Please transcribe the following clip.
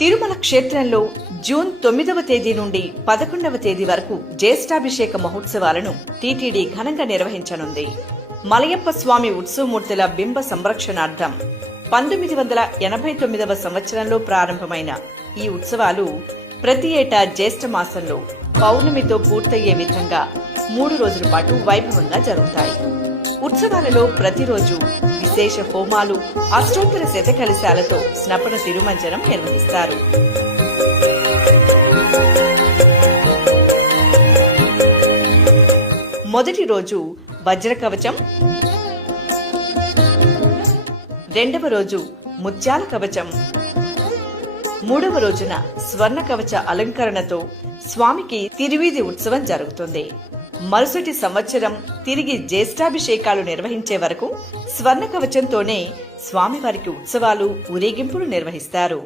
తిరుమల క్షేత్రంలో జూన్ 9వ తేదీ నుండి 11వ తేదీ వరకు జ్యేష్ఠాభిషేక మహోత్సవాలను టీటీడీ ఘనంగా నిర్వహించనుంది. మలయప్ప స్వామి ఉత్సవమూర్తుల బింబ సంరక్షణార్థం 1989వ సంవత్సరంలో ప్రారంభమైన ఈ ఉత్సవాలు ప్రతి ఏటా జ్యేష్ఠ మాసంలో పౌర్ణమితో పూర్తయ్యే విధంగా 3 రోజుల పాటు వైభవంగా జరుగుతాయి. ఉత్సవాలలో ప్రతిరోజు విశేష హోమాలు, అష్టోత్తర శతకలశాలతో స్నపన తిరుమంజనం నిర్వహిస్తారు. మొదటి రోజు వజ్ర కవచం, రెండవ రోజు ముత్యాల కవచం, మూడవ రోజున స్వర్ణ కవచ అలంకరణతో స్వామికి తిరువీధి ఉత్సవం జరుగుతుంది. మరుసటి సంవత్సరం తిరిగి జ్యేష్ఠాభిషేకాలు నిర్వహించే వరకు స్వర్ణ కవచంతోనే స్వామివారికి ఉత్సవాలు, ఊరేగింపులు నిర్వహిస్తారు.